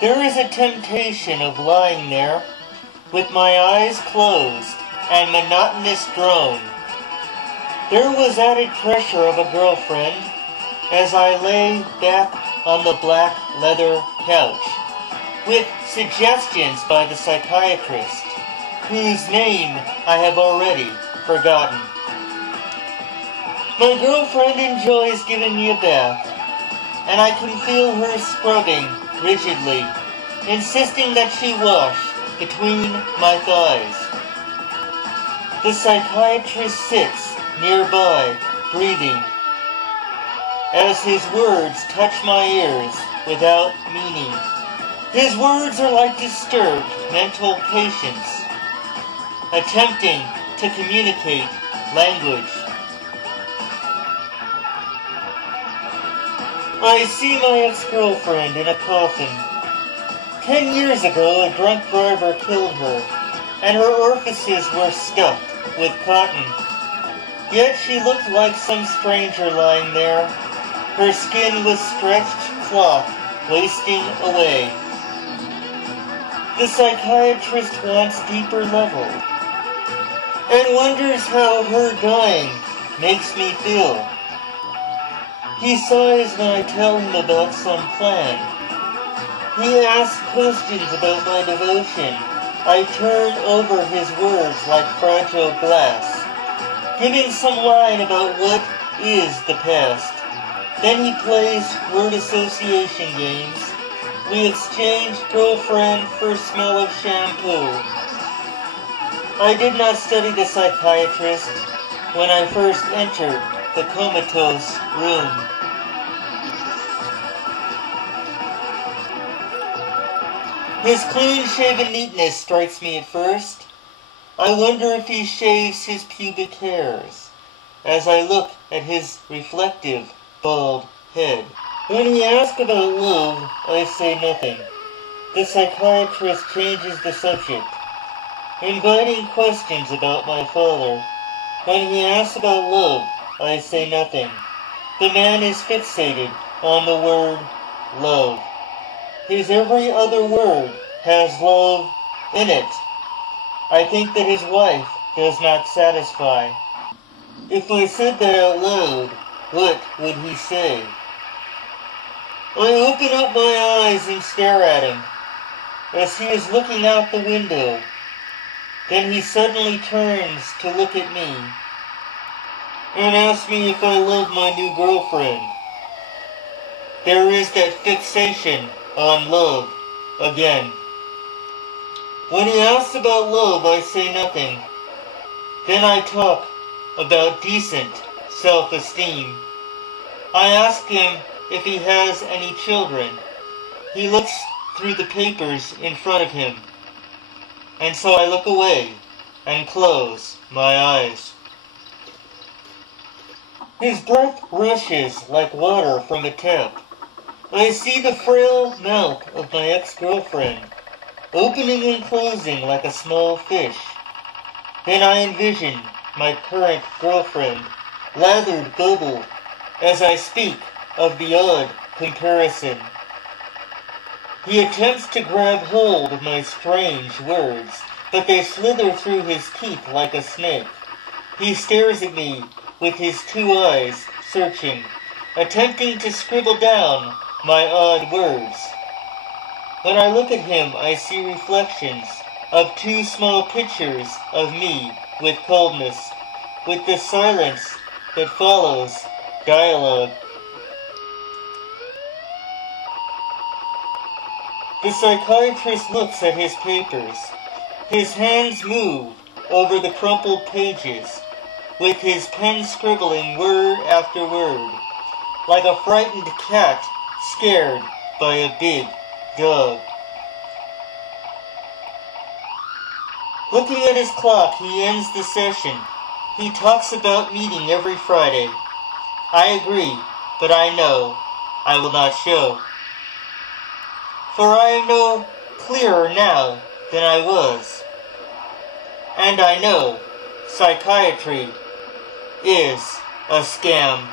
There is a temptation of lying there, with my eyes closed and monotonous drone. There was added pressure of a girlfriend as I lay back on the black leather couch, with suggestions by the psychiatrist, whose name I have already forgotten. My girlfriend enjoys giving me a bath, and I can feel her scrubbing rigidly, insisting that she wash between my thighs. The psychiatrist sits nearby, breathing, as his words touch my ears without meaning. His words are like disturbed mental patients, attempting to communicate language. I see my ex-girlfriend in a coffin. 10 years ago, a drunk driver killed her, and her orifices were stuffed with cotton. Yet she looked like some stranger lying there. Her skin was stretched cloth, wasting away. The psychiatrist wants deeper level, and wonders how her dying makes me feel. He sighs when I tell him about some plan. He asks questions about my devotion. I turn over his words like fragile glass, giving some line about what is the past. Then he plays word association games. We exchange girlfriend for smell of shampoo. I did not study the psychiatrist when I first entered the comatose room. His clean-shaven neatness strikes me at first. I wonder if he shaves his pubic hairs as I look at his reflective, bald head. When he asks about love, I say nothing. The psychiatrist changes the subject, inviting questions about my father. When he asks about love, I say nothing. The man is fixated on the word love. His every other word has love in it. I think that his wife does not satisfy. If I said that out loud, what would he say? I open up my eyes and stare at him, as he is looking out the window. Then he suddenly turns to look at me, and asks me if I love my new girlfriend. There is that fixation on love again. When he asks about love, I say nothing. Then I talk about decent self-esteem. I ask him if he has any children. He looks through the papers in front of him, and so I look away and close my eyes. His breath rushes like water from a tap. I see the frail mouth of my ex-girlfriend, opening and closing like a small fish. Then I envision my current girlfriend, lathered bubble, as I speak of the odd comparison. He attempts to grab hold of my strange words, but they slither through his teeth like a snake. He stares at me with his two eyes searching, attempting to scribble down my odd words. When I look at him, I see reflections of two small pictures of me with coldness, with the silence that follows dialogue. The psychiatrist looks at his papers. His hands move over the crumpled pages, with his pen scribbling word after word, like a frightened cat scared by a big dog. Looking at his clock, he ends the session. He talks about meeting every Friday. I agree, but I know I will not show. For I am no clearer now than I was. And I know psychiatry is a scam.